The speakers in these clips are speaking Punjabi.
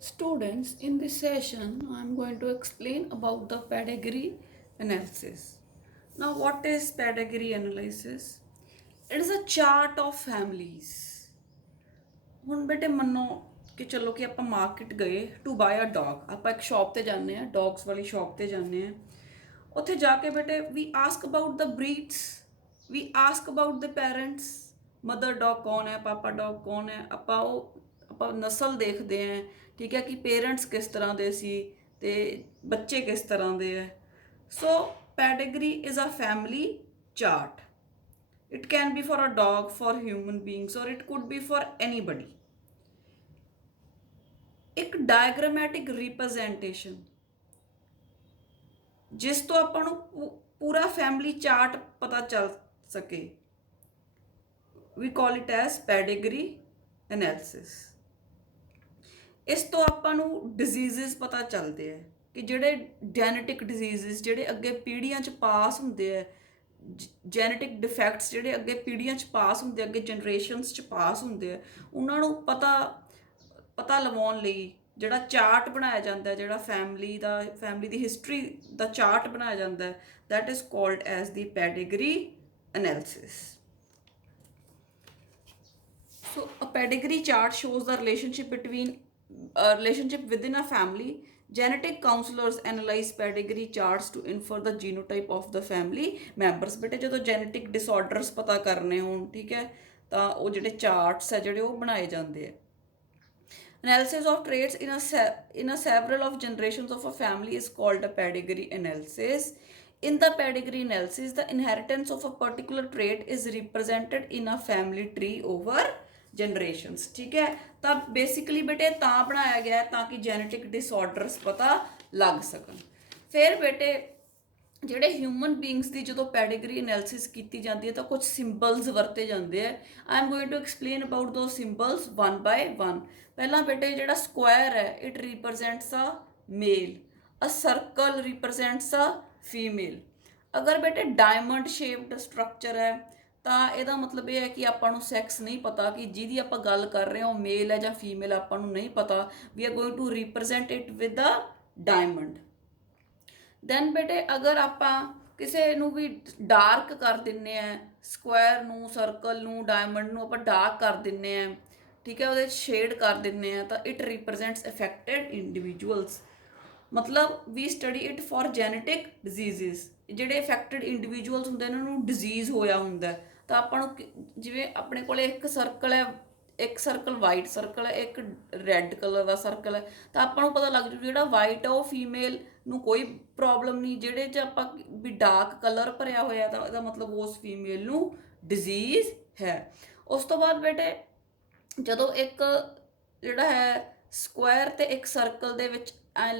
Students, in this session, I am going to explain about the pedigree analysis. Now, what is pedigree analysis? It is a chart of families. ਹੁਣ ਬੇਟੇ ਮੰਨੋ ਕਿ ਚਲੋ ਕਿ ਆਪਾਂ ਮਾਰਕੀਟ ਗਏ ਟੂ ਬਾਏ ਅ ਡੌਗ, ਆਪਾਂ ਇੱਕ ਸ਼ਾਪ ਤੇ ਜਾਂਦੇ ਆ, ਡੌਗਸ ਵਾਲੀ ਸ਼ਾਪ ਤੇ ਜਾਂਦੇ ਆ। ਉੱਥੇ ਜਾ ਕੇ ਬੇਟੇ we ask about the breeds, we ask about the parents, mother dog ਕੌਣ ਹੈ, ਪਾਪਾ ਡੌਗ ਕੌਣ ਹੈ, ਆਪਾਂ ਨਸਲ ਦੇਖਦੇ ਹਾਂ, ਠੀਕ ਹੈ, ਕਿ ਪੇਰੈਂਟਸ ਕਿਸ ਤਰ੍ਹਾਂ ਦੇ ਸੀ ਤੇ ਬੱਚੇ ਕਿਸ ਤਰ੍ਹਾਂ ਦੇ ਹੈ। So pedigree is a family chart. It can be for a dog, for human beings, or it could be for anybody. ਇੱਕ ਡਾਇਗਰਾਮੈਟਿਕ ਰਿਪਰੈਜ਼ੈਂਟੇਸ਼ਨ ਜਿਸ ਤੋਂ ਆਪਾਂ ਨੂੰ ਪੂਰਾ ਫੈਮਿਲੀ ਚਾਰਟ ਪਤਾ ਚੱਲ ਸਕੇ, we call it as pedigree analysis. ਇਸ ਤੋਂ ਆਪਾਂ ਨੂੰ ਡਿਜ਼ੀਜ਼ਸ ਪਤਾ ਚੱਲਦੇ ਆ ਕਿ ਜਿਹੜੇ ਜੈਨੇਟਿਕ ਡਿਜ਼ੀਜ਼ਸ ਜਿਹੜੇ ਅੱਗੇ ਪੀੜ੍ਹੀਆਂ 'ਚ ਪਾਸ ਹੁੰਦੇ ਆ, ਜੈਨੇਟਿਕ ਡਿਫੈਕਟਸ ਜਿਹੜੇ ਅੱਗੇ ਪੀੜ੍ਹੀਆਂ 'ਚ ਪਾਸ ਹੁੰਦੇ, ਅੱਗੇ ਜਨਰੇਸ਼ਨਸ 'ਚ ਪਾਸ ਹੁੰਦੇ ਆ, ਉਹਨਾਂ ਨੂੰ ਪਤਾ ਲਵਾਉਣ ਲਈ ਜਿਹੜਾ ਚਾਰਟ ਬਣਾਇਆ ਜਾਂਦਾ, ਜਿਹੜਾ ਫੈਮਿਲੀ ਦੀ ਹਿਸਟਰੀ ਦਾ ਚਾਰਟ ਬਣਾਇਆ ਜਾਂਦਾ, that is called as the ਪੈਡਿਗਰੀ analysis. So a pedigree chart shows the relationship within a family. Genetic counselors analyze pedigree charts to infer the genotype of the family members. ਬੇਟੇ ਜਦੋਂ genetic disorders ਪਤਾ ਕਰਨੇ ਹੋਣ, ਠੀਕ ਹੈ, ਤਾਂ ਉਹ ਜਿਹੜੇ ਚਾਰਟਸ ਹੈ ਜਿਹੜੇ ਉਹ ਬਣਾਏ ਜਾਂਦੇ ਆ. Analysis of traits in a several of generations of a family is called a pedigree analysis. In the pedigree analysis, the inheritance of a particular trait is represented in a family tree over generations. ठीक है, तब बेसिकली बेटे ਤਾਂ ਬਣਾਇਆ ਗਿਆ ਤਾਂ ਕਿ ਜੈਨੇਟਿਕ ਡਿਸਆਰਡਰਸ ਪਤਾ ਲੱਗ ਸਕਣ. ਫਿਰ ਬੇਟੇ ਜਿਹੜੇ ਹਿਊਮਨ ਬੀਇੰਗਸ ਦੀ ਜਦੋਂ ਪੈਡਿਗਰੀ ਐਨਾਲਿਸਿਸ ਕੀਤੀ ਜਾਂਦੀ ਹੈ ਤਾਂ ਕੁਝ ਸਿੰਬਲਸ ਵਰਤੇ ਜਾਂਦੇ ਆ. I am going to explain about ਦੋ ਸਿੰਬਲਸ ਵਨ ਬਾਏ ਵਨ. ਪਹਿਲਾਂ ਬੇਟੇ ਜਿਹੜਾ ਸਕੁਆਇਰ ਹੈ, it represents a male, a circle represents a female. ਅਗਰ ਬੇਟੇ ਡਾਇਮੰਡ ਸ਼ੇਪਡ ਸਟਰਕਚਰ ਹੈ ਤਾਂ ਇਹਦਾ ਮਤਲਬ ਇਹ ਹੈ ਕਿ ਆਪਾਂ ਨੂੰ ਸੈਕਸ ਨਹੀਂ ਪਤਾ, ਕਿ ਜਿਹਦੀ ਆਪਾਂ ਗੱਲ ਕਰ ਰਹੇ ਹਾਂ ਉਹ ਮੇਲ ਹੈ ਜਾਂ ਫੀਮੇਲ, ਆਪਾਂ ਨੂੰ ਨਹੀਂ ਪਤਾ. We are going to represent it with a diamond. Then ਬੇਟੇ ਅਗਰ ਆਪਾਂ ਕਿਸੇ ਨੂੰ ਵੀ ਡਾਰਕ ਕਰ ਦਿੰਦੇ ਆ, ਸਕੁਆਇਰ ਨੂੰ, ਸਰਕਲ ਨੂੰ, ਡਾਇਮੰਡ ਨੂੰ ਆਪਾਂ ਡਾਰਕ ਕਰ ਦਿੰਦੇ ਆ, ਠੀਕ ਹੈ, ਉਹਦੇ ਸ਼ੇਡ ਕਰ ਦਿੰਦੇ ਆ, ਤਾਂ ਇਟ ਰਿਪਰੈਜ਼ੈਂਟਸ ਅਫੈਕਟਡ ਇੰਡੀਵਿਜੂਅਲਸ. ਮਤਲਬ we study it for genetic diseases. ਜਿਹੜੇ ਅਫੈਕਟਡ ਇੰਡੀਵਿਜੂਅਲਸ ਹੁੰਦੇ ਇਹਨਾਂ ਨੂੰ ਡਿਜ਼ੀਜ਼ ਹੋਇਆ ਹੁੰਦਾ, ਤਾਂ ਆਪਾਂ ਨੂੰ ਜਿਵੇਂ ਆਪਣੇ ਕੋਲ ਇੱਕ ਸਰਕਲ ਹੈ, ਇੱਕ ਸਰਕਲ ਵਾਈਟ ਸਰਕਲ ਹੈ, ਇੱਕ ਰੈੱਡ ਕਲਰ ਦਾ ਸਰਕਲ ਹੈ, ਤਾਂ ਆਪਾਂ ਨੂੰ ਪਤਾ ਲੱਗ ਜੂ ਜਿਹੜਾ ਵਾਈਟ ਹੈ ਉਹ ਫੀਮੇਲ ਨੂੰ ਕੋਈ ਪ੍ਰੋਬਲਮ ਨਹੀਂ, ਜਿਹੜੇ 'ਚ ਆਪਾਂ ਵੀ ਡਾਰਕ ਕਲਰ ਭਰਿਆ ਹੋਇਆ ਤਾਂ ਇਹਦਾ ਮਤਲਬ ਉਸ ਫੀਮੇਲ ਨੂੰ ਡਿਜ਼ੀਜ਼ ਹੈ. ਉਸ ਤੋਂ ਬਾਅਦ ਬੇਟੇ ਜਦੋਂ ਇੱਕ ਜਿਹੜਾ ਹੈ ਸਕੁਆਇਰ ਤੇ ਇੱਕ ਸਰਕਲ ਦੇ ਵਿੱਚ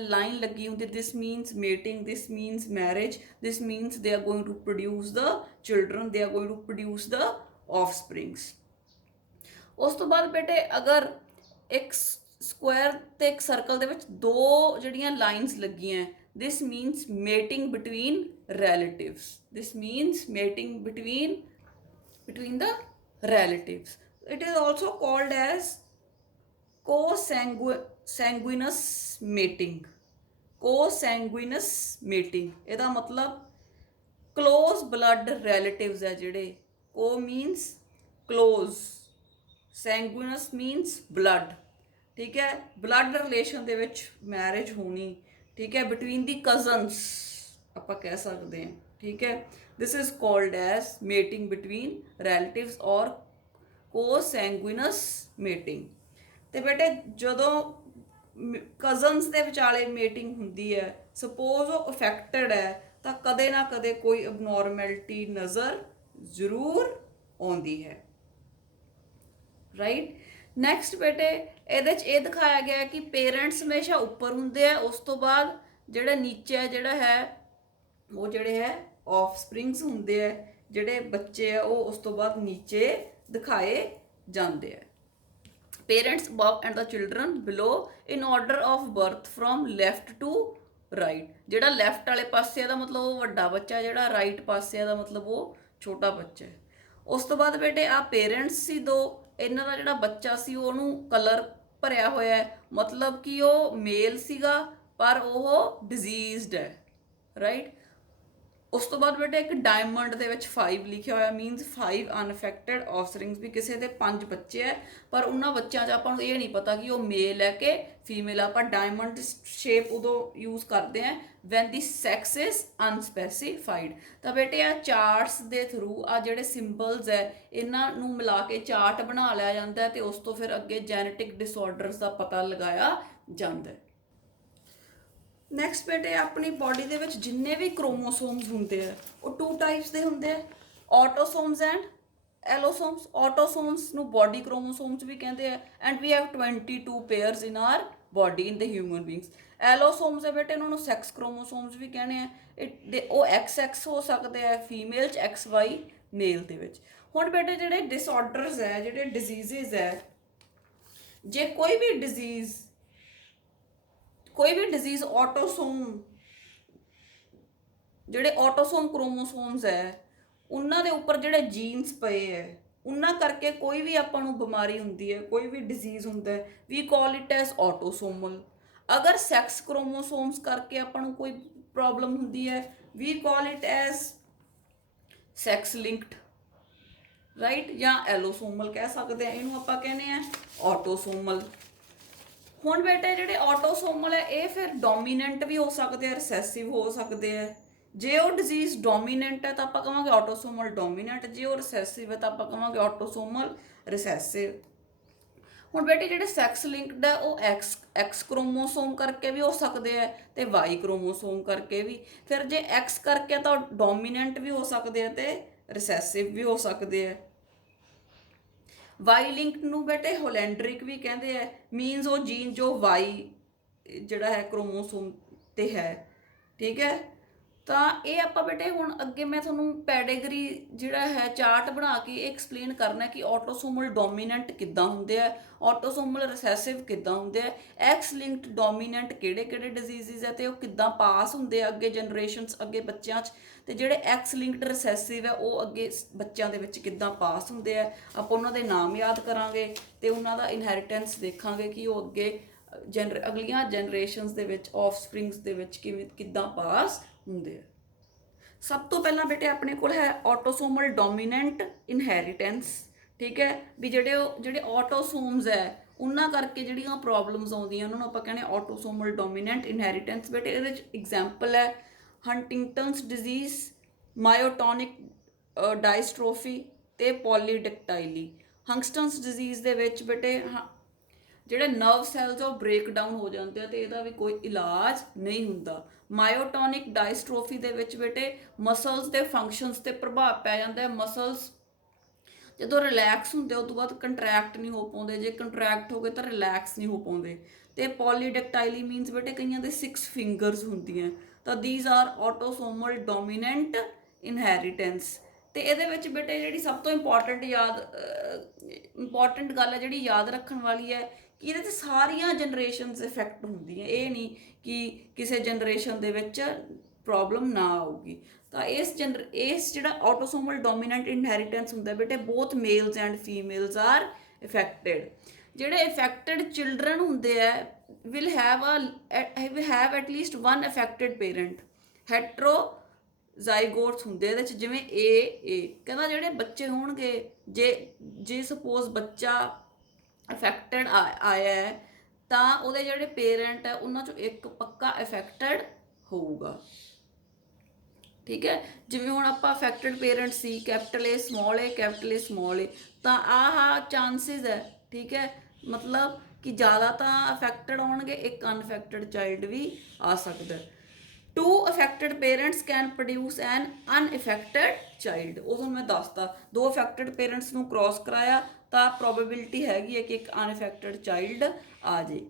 ਲਾਈਨ ਲੱਗੀ ਹੁੰਦੀ, this means mating, this means marriage, this means they are going to produce the children, they are going to produce the offsprings. ਉਸ ਤੋਂ ਬਾਅਦ ਬੇਟੇ ਅਗਰ ਇੱਕ ਸਕੁਆਇਰ ਤੇ ਇੱਕ ਸਰਕਲ ਦੇ ਵਿੱਚ ਦੋ ਜਿਹੜੀਆਂ ਲਾਈਨਸ ਲੱਗੀਆਂ, this means mating between relatives, this means mating between the relatives. It is also called as co-sanguineous mating. co-sanguineous mating ਇਹਦਾ ਮਤਲਬ ਕਲੋਜ਼ ਬਲੱਡ ਰਿਲੇਟਿਵਸ ਹੈ ਜਿਹੜੇ. co means close, sanguineous means blood, ਠੀਕ ਹੈ, ਬਲੱਡ ਰਿਲੇਸ਼ਨ ਦੇ ਵਿੱਚ ਮੈਰਿਜ ਹੋਣੀ, ਠੀਕ ਹੈ, ਬਿਟਵੀਨ ਦੀ ਕਜ਼ਨਸ ਆਪਾਂ ਕਹਿ ਸਕਦੇ ਹਾਂ, ਠੀਕ ਹੈ. This is called as mating between relatives ਔਰ co-sanguineous mating. ਤੇ ਬੇਟੇ ਜਦੋਂ ਕਜ਼ਨਸ ਦੇ ਵਿਚਾਲੇ ਮੀਟਿੰਗ ਹੁੰਦੀ ਹੈ, ਸਪੋਜ਼ ਉਹ ਅਫੈਕਟਡ ਹੈ, ਤਾਂ ਕਦੇ ਨਾ ਕਦੇ ਕੋਈ ਅਬਨੋਰਮੈਲਿਟੀ ਨਜ਼ਰ ਜ਼ਰੂਰ ਆਉਂਦੀ ਹੈ, ਰਾਈਟ. ਨੈਕਸਟ ਬੇਟੇ ਇਹਦੇ 'ਚ ਇਹ ਦਿਖਾਇਆ ਗਿਆ ਕਿ ਪੇਰੈਂਟਸ ਹਮੇਸ਼ਾ ਉੱਪਰ ਹੁੰਦੇ ਆ, ਉਸ ਤੋਂ ਬਾਅਦ ਜਿਹੜਾ ਨੀਚੇ ਜਿਹੜਾ ਹੈ ਉਹ ਜਿਹੜੇ ਹੈ ਆਫਸਪ੍ਰਿੰਗਸ ਹੁੰਦੇ ਆ, ਜਿਹੜੇ ਬੱਚੇ ਆ ਉਹ ਉਸ ਤੋਂ ਬਾਅਦ ਨੀਚੇ ਦਿਖਾਏ ਜਾਂਦੇ ਆ. parents above and the children below in order of birth from left to right. ਜਿਹੜਾ ਲੈਫਟ ਵਾਲੇ ਪਾਸੇ ਦਾ ਮਤਲਬ ਉਹ ਵੱਡਾ ਬੱਚਾ, ਜਿਹੜਾ ਰਾਈਟ ਪਾਸੇ ਦਾ ਮਤਲਬ ਉਹ ਛੋਟਾ ਬੱਚਾ ਹੈ. ਉਸ ਤੋਂ ਬਾਅਦ ਬੇਟੇ ਆ ਪੇਰੈਂਟਸ ਸੀ ਦੋ, ਇਹਨਾਂ ਦਾ ਜਿਹੜਾ ਬੱਚਾ ਸੀ ਉਹਨੂੰ ਕਲਰ ਭਰਿਆ ਹੋਇਆ ਹੈ, ਮਤਲਬ ਕਿ ਉਹ ਮੇਲ ਸੀਗਾ ਪਰ ਉਹ ਡਿਜ਼ੀਜ਼ਡ ਹੈ, ਰਾਈਟ। ਉਸ ਤੋਂ ਬਾਅਦ ਬੇਟਾ ਇੱਕ ਡਾਇਮੰਡ ਦੇ ਵਿੱਚ 5 ਲਿਖਿਆ ਹੋਇਆ, ਮੀਨਸ 5 ਅਨਅਫੈਕਟਡ ਆਫਸਪ੍ਰਿੰਗਸ, ਵੀ ਕਿਸੇ ਦੇ 5 ਬੱਚੇ ਹੈ ਪਰ ਉਹਨਾਂ ਬੱਚਿਆਂ 'ਚ ਆਪਾਂ ਨੂੰ ਇਹ ਨਹੀਂ ਪਤਾ ਕਿ ਉਹ ਮੇਲ ਹੈ ਕਿ ਫੀਮੇਲ। ਆਪਾਂ ਡਾਇਮੰਡ ਸ਼ੇਪ ਉਦੋਂ ਯੂਜ਼ ਕਰਦੇ ਹਾਂ ਵੈਨ ਦੀ ਸੈਕਸ ਇਜ਼ ਅਨਸਪੈਸੀਫਾਈਡ। ਤਾਂ ਬੇਟੇ ਆ ਚਾਰਟਸ ਦੇ ਥਰੂ ਆ ਜਿਹੜੇ ਸਿੰਬਲਸ ਹੈ ਇਹਨਾਂ ਨੂੰ ਮਿਲਾ ਕੇ ਚਾਰਟ ਬਣਾ ਲਿਆ ਜਾਂਦਾ ਹੈ ਤੇ ਉਸ ਤੋਂ ਫਿਰ ਅੱਗੇ ਜੈਨੇਟਿਕ ਡਿਸਆਰਡਰਸ ਦਾ ਪਤਾ ਲਗਾਇਆ ਜਾਂਦਾ ਹੈ। ਨੈਕਸਟ ਬੇਟੇ ਆਪਣੀ ਬਾਡੀ ਦੇ ਵਿੱਚ ਜਿੰਨੇ ਵੀ ਕ੍ਰੋਮੋਸੋਮਸ ਹੁੰਦੇ ਆ ਉਹ 2 ਟਾਈਪਸ ਦੇ ਹੁੰਦੇ ਆ, ਆਟੋਸੋਮਸ ਐਂਡ ਐਲੋਸੋਮਸ। ਆਟੋਸੋਮਸ ਨੂੰ ਬਾਡੀ ਕ੍ਰੋਮੋਸੋਮਸ ਵੀ ਕਹਿੰਦੇ ਆ and we have 22 pairs in our body in the human beings. Allosomes ਹੈ ਬੇਟੇ, ਇਹਨਾਂ ਨੂੰ ਸੈਕਸ ਕ੍ਰੋਮੋਸੋਮਸ ਵੀ ਕਹਿੰਦੇ ਆ। ਉਹ XX ਹੋ ਸਕਦੇ ਆ ਫੀਮੇਲ 'ਚ, XY ਮੇਲ ਦੇ ਵਿੱਚ। ਹੁਣ ਬੇਟੇ ਜਿਹੜੇ ਡਿਸਆਰਡਰਸ ਹੈ, ਜਿਹੜੇ ਡਿਜ਼ੀਜ਼ਸ ਹੈ, ਜੇ ਕੋਈ ਵੀ ਡਿਜ਼ੀਜ਼ ਆਟੋਸੋਮ, ਜਿਹੜੇ ਆਟੋਸੋਮ ਕ੍ਰੋਮੋਸੋਮਸ ਹੈ ਉਹਨਾਂ ਦੇ ਉੱਪਰ ਜਿਹੜੇ ਜੀਨਸ ਪਏ ਹੈ ਉਹਨਾਂ ਕਰਕੇ ਕੋਈ ਵੀ ਆਪਾਂ ਨੂੰ ਬਿਮਾਰੀ ਹੁੰਦੀ ਹੈ, ਕੋਈ ਵੀ ਡਿਜ਼ੀਜ਼ ਹੁੰਦਾ ਹੈ, ਵੀ ਕਾਲ ਇਟ ਐਸ ਆਟੋਸੋਮਲ। ਅਗਰ ਸੈਕਸ ਕ੍ਰੋਮੋਸੋਮਸ ਕਰਕੇ ਆਪਾਂ ਨੂੰ ਕੋਈ ਪ੍ਰੋਬਲਮ ਹੁੰਦੀ ਹੈ, we call it as sex linked, right, ਜਾਂ ਐਲੋਸੋਮਲ ਕਹਿ ਸਕਦੇ ਆ ਇਹਨੂੰ, ਆਪਾਂ ਕਹਿੰਦੇ ਆ ਆਟੋਸੋਮਲ। ਹੁਣ ਬੇਟੇ ਜਿਹੜੇ ਆਟੋਸੋਮਲ ਹੈ ਇਹ ਫਿਰ ਡੋਮੀਨੈਂਟ ਵੀ ਹੋ ਸਕਦੇ ਆ, ਰਿਸੈਸਿਵ ਹੋ ਸਕਦੇ ਆ। ਜੇ ਉਹ ਡਿਜ਼ੀਜ਼ ਡੋਮੀਨੈਂਟ ਹੈ ਤਾਂ ਆਪਾਂ ਕਹਾਂਗੇ ਆਟੋਸੋਮਲ ਡੋਮੀਨੈਂਟ, ਜੇ ਉਹ ਰਿਸੈਸਿਵ ਹੈ ਤਾਂ ਆਪਾਂ ਕਹਾਂਗੇ ਆਟੋਸੋਮਲ ਰਿਸੈਸਿਵ। ਹੁਣ ਬੇਟੇ ਜਿਹੜੇ ਸੈਕਸ ਲਿੰਕਡ ਹੈ ਉਹ ਐਕਸ ਕ੍ਰੋਮੋਸੋਮ ਕਰਕੇ ਵੀ ਹੋ ਸਕਦੇ ਆ ਤੇ ਵਾਈ ਕ੍ਰੋਮੋਸੋਮ ਕਰਕੇ ਵੀ। ਫਿਰ ਜੇ ਐਕਸ ਕਰਕੇ ਤਾਂ ਡੋਮੀਨੈਂਟ ਵੀ ਹੋ ਸਕਦੇ ਆ ਤੇ ਰਿਸੈਸਿਵ ਵੀ ਹੋ ਸਕਦੇ ਆ। ਵਾਈ ਲਿੰਕਡ ਨੂੰ ਬੇਟੇ ਹੋਲੈਂਡਰਿਕ ਵੀ ਕਹਿੰਦੇ ਆ, ਮੀਨਸ ਉਹ ਜੀਨ ਜੋ ਵਾਈ ਜਿਹੜਾ ਹੈ ਕ੍ਰੋਮੋਸੋਮ ਤੇ ਹੈ, ਠੀਕ ਹੈ। ਤਾਂ ਇਹ ਆਪਾਂ ਬੇਟੇ ਹੁਣ ਅੱਗੇ ਮੈਂ ਤੁਹਾਨੂੰ ਪੈਡੇਗਰੀ ਜਿਹੜਾ ਹੈ ਚਾਰਟ ਬਣਾ ਕੇ ਐਕਸਪਲੇਨ ਕਰਨਾ ਕਿ ਆਟੋਸੋਮਲ ਡੋਮੀਨੈਂਟ ਕਿੱਦਾਂ ਹੁੰਦੇ ਆ, ਆਟੋਸੋਮਲ ਰਿਸੈਸਿਵ ਕਿੱਦਾਂ ਹੁੰਦੇ ਆ, ਐਕਸ ਲਿੰਕਡ ਡੋਮੀਨੈਂਟ ਕਿਹੜੇ ਕਿਹੜੇ ਡਿਜ਼ੀਜ਼ਸ ਹੈ ਤੇ ਉਹ ਕਿੱਦਾਂ ਪਾਸ ਹੁੰਦੇ ਆ ਅੱਗੇ ਜਨਰੇਸ਼ਨਸ, ਅੱਗੇ ਬੱਚਿਆਂ 'ਚ, ਤੇ ਜਿਹੜੇ ਐਕਸ ਲਿੰਕਡ ਰਿਸੈਸਿਵ ਹੈ ਉਹ ਅੱਗੇ ਬੱਚਿਆਂ ਦੇ ਵਿੱਚ ਕਿੱਦਾਂ ਪਾਸ ਹੁੰਦੇ ਆ। ਆਪਾਂ ਉਹਨਾਂ ਦੇ ਨਾਮ ਯਾਦ ਕਰਾਂਗੇ ਤੇ ਉਹਨਾਂ ਦਾ ਇਨਹੈਰੀਟੈਂਸ ਦੇਖਾਂਗੇ ਕਿ ਉਹ ਅੱਗੇ ਅਗਲੀਆਂ ਜਨਰੇਸ਼ਨਸ ਦੇ ਵਿੱਚ, ਆਫਸਪ੍ਰਿੰਗਸ ਦੇ ਵਿੱਚ ਕਿੱਦਾਂ ਪਾਸ ਹੁੰਦੇ ਆ। ਸਭ ਤੋਂ ਪਹਿਲਾਂ ਬੇਟੇ ਆਪਣੇ ਕੋਲ ਹੈ ਆਟੋਸੋਮਲ ਡੋਮੀਨੈਂਟ ਇਨਹੈਰੀਟੈਂਸ, ਠੀਕ ਹੈ, ਵੀ ਜਿਹੜੇ ਆਟੋਸੋਮਸ ਹੈ ਉਹਨਾਂ ਕਰਕੇ ਜਿਹੜੀਆਂ ਪ੍ਰੋਬਲਮਸ ਆਉਂਦੀਆਂ ਉਹਨਾਂ ਨੂੰ ਆਪਾਂ ਕਹਿੰਦੇ ਆਟੋਸੋਮਲ ਡੋਮੀਨੈਂਟ ਇਨਹੈਰੀਟੈਂਸ। ਬੇਟੇ ਇਹਦੇ ਵਿੱਚ ਐਗਜ਼ਾਮਪਲ ਹੈ ਹੰਟਿੰਗਟਨਸ ਡਿਜ਼ੀਜ਼, ਮਾਇਓਟੋਨਿਕ ਡਾਇਸਟ੍ਰੋਫੀ ਤੇ ਪੋਲੀਡੈਕਟਾਈਲੀ। ਹੰਗਸਟਨਸ ਡਿਜ਼ੀਜ਼ ਦੇ ਵਿੱਚ ਬੇਟੇ ਜਿਹੜੇ ਨਰਵ ਸੈਲਸ ਉਹ ਬ੍ਰੇਕ ਡਾਊਨ ਹੋ ਜਾਂਦੇ ਆ ਤੇ ਇਹਦਾ ਵੀ ਕੋਈ ਇਲਾਜ ਨਹੀਂ ਹੁੰਦਾ। ਮਾਇਓਟੋਨਿਕ ਡਾਇਸਟ੍ਰੋਫੀ ਦੇ ਵਿੱਚ ਬੇਟੇ ਮਸਲਸ ਦੇ ਫੰਕਸ਼ਨਸ ਤੇ ਪ੍ਰਭਾਵ ਪੈ ਜਾਂਦਾ ਹੈ। ਮਸਲਸ ਜਦੋਂ ਰਿਲੈਕਸ ਹੁੰਦੇ ਉਸ ਤੋਂ ਬਾਅਦ ਕੰਟਰੈਕਟ ਨਹੀਂ ਹੋ ਪਾਉਂਦੇ, ਜੇ ਕੰਟਰੈਕਟ ਹੋ ਗਏ ਤਾਂ ਰਿਲੈਕਸ ਨਹੀਂ ਹੋ ਪਾਉਂਦੇ। ਤੇ ਪੋਲੀਡੈਕਟਾਈਲੀ ਮੀਨਸ ਬੇਟੇ ਕਈਆਂ ਦੇ 6 ਫਿੰਗਰਸ ਹੁੰਦੀਆਂ, ਤਾਂ ਥੀਸ ਆਰ ਆਟੋਸੋਮਲ ਡੋਮੀਨੈਂਟ ਇਨਹੈਰੀਟੈਂਸ। ਤੇ ਇਹਦੇ ਵਿੱਚ ਬੇਟੇ ਜਿਹੜੀ ਸਭ ਤੋਂ ਇੰਪੋਰਟੈਂਟ ਗੱਲ ਹੈ ਜਿਹੜੀ ਯਾਦ ਰੱਖਣ ਵਾਲੀ ਹੈ ਕਿ ਇਹਦੇ 'ਚ ਸਾਰੀਆਂ ਜਨਰੇਸ਼ਨਸ ਇਫੈਕਟ ਹੁੰਦੀਆਂ, ਇਹ ਨਹੀਂ ਕਿ ਕਿਸੇ ਜਨਰੇਸ਼ਨ ਦੇ ਵਿੱਚ ਪ੍ਰੋਬਲਮ ਨਾ ਆਊਗੀ। ਤਾਂ ਇਸ ਜਿਹੜਾ ਆਟੋਸੋਮਲ ਡੋਮੀਨੈਂਟ ਇਨਹੈਰੀਟੈਂਸ ਹੁੰਦਾ ਬੇਟੇ both males and females are affected. ਜਿਹੜੇ ਇਫੈਕਟਡ ਚਿਲਡਰਨ ਹੁੰਦੇ ਆ will have at least 1 affected parent. Heterozygotes ਹੁੰਦੇ ਇਹਦੇ 'ਚ, ਜਿਵੇਂ ਏ ਕਹਿੰਦਾ ਜਿਹੜੇ ਬੱਚੇ ਹੋਣਗੇ, ਜੇ ਸਪੋਜ਼ ਬੱਚਾ ਅਫੈਕਟਡ ਆਇਆ ਹੈ ਤਾਂ ਉਹਦੇ ਜਿਹੜੇ ਪੇਰੈਂਟ ਹੈ ਉਹਨਾਂ 'ਚੋਂ ਇੱਕ ਪੱਕਾ ਅਫੈਕਟਡ ਹੋਊਗਾ, ਠੀਕ ਹੈ। ਜਿਵੇਂ ਹੁਣ ਆਪਾਂ ਅਫੈਕਟਡ ਪੇਰੈਂਟ ਸੀ, ਕੈਪੀਟਲ ਏ ਸਮੌਲ ਏ, ਤਾਂ ਆਹ ਚਾਂਸਿਸ ਹੈ, ਠੀਕ ਹੈ, ਮਤਲਬ ਕਿ ਜ਼ਿਆਦਾ ਤਾਂ ਅਫੈਕਟਡ ਆਉਣਗੇ, ਇੱਕ ਅਨਅਫੈਕਟਡ ਚਾਈਲਡ ਵੀ ਆ ਸਕਦਾ। 2 affected parents can produce an unaffected child. ਉਹ ਤੁਹਾਨੂੰ ਮੈਂ ਦੱਸਤਾ, 2 ਅਫੈਕਟਡ ਪੇਰੈਂਟਸ ਨੂੰ ਕ੍ਰੋਸ ਕਰਾਇਆ ਤਾਂ ਪ੍ਰੋਬੇਬਿਲਿਟੀ ਹੈਗੀ ਹੈ ਕਿ ਇੱਕ ਅਨਅਫੈਕਟਡ ਚਾਈਲਡ ਆ ਜੇ।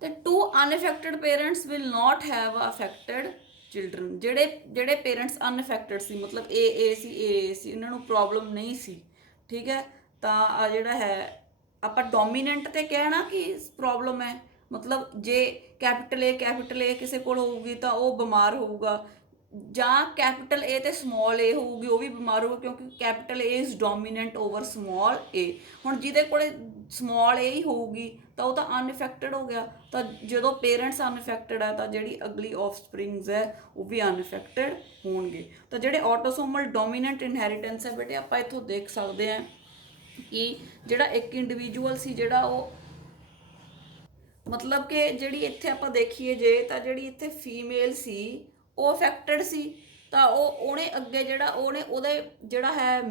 ਤੇ 2 unaffected parents will not have affected children. ਜਿਹੜੇ ਪੇਰੈਂਟਸ ਅਨਅਫੈਕਟਡ ਸੀ, ਮਤਲਬ ਏ ਸੀ, ਇਹਨਾਂ ਨੂੰ ਪ੍ਰੋਬਲਮ ਨਹੀਂ ਸੀ, ਠੀਕ ਹੈ, ਤਾਂ ਆ ਜਿਹੜਾ ਹੈ ਆਪਾਂ ਡੋਮੀਨੈਂਟ ਤੇ ਕਹਿਣਾ ਕਿ ਪ੍ਰੋਬਲਮ ਹੈ, ਮਤਲਬ ਜੇ ਕੈਪੀਟਲ ਏ ਕਿਸੇ ਕੋਲ ਹੋਊਗੀ ਤਾਂ ਉਹ ਬਿਮਾਰ ਹੋਊਗਾ, ਜਾਂ ਕੈਪੀਟਲ ਏ ਤੇ ਸਮਾਲ ਏ ਹੋਊਗੀ ਉਹ ਵੀ ਬਿਮਾਰ ਹੋਊਗਾ, ਕਿਉਂਕਿ capital A is dominant over small a. ਹੁਣ ਜਿਹਦੇ ਕੋਲੇ ਸਮਾਲ ਏ ਹੀ ਹੋਊਗੀ ਤਾਂ ਉਹ ਤਾਂ ਅਨਇਫੈਕਟਡ ਹੋ ਗਿਆ। ਤਾਂ ਜਦੋਂ ਪੇਰੈਂਟਸ ਅਨਇਫੈਕਟਡ ਹੈ ਤਾਂ ਜਿਹੜੀ ਅਗਲੀ ਆਫਸਪ੍ਰਿੰਗਸ ਹੈ ਉਹ ਵੀ ਅਨਇਫੈਕਟਡ ਹੋਣਗੇ। ਤਾਂ ਜਿਹੜੇ ਆਟੋਸੋਮਲ ਡੋਮੀਨੈਂਟ ਇਨਹੈਰੀਟੈਂਸ ਹੈ ਬੇਟੇ, ਆਪਾਂ ਇੱਥੋਂ ਦੇਖ ਸਕਦੇ ਹਾਂ ਕਿ ਜਿਹੜਾ ਇੱਕ ਇੰਡੀਵਿਜੂਅਲ ਸੀ ਜਿਹੜਾ ਉਹ ਮਤਲਬ ਕਿ ਜਿਹੜੀ ਇੱਥੇ ਆਪਾਂ ਦੇਖੀਏ ਜੇ ਤਾਂ ਜਿਹੜੀ ਇੱਥੇ ਫੀਮੇਲ ਸੀ ਉਹ ਅਫੈਕਟਡ ਸੀ, ਤਾਂ ਉਹਨੇ ਅੱਗੇ ਜਿਹੜਾ ਉਹਨੇ ਉਹਦੇ ਜਿਹੜਾ ਹੈ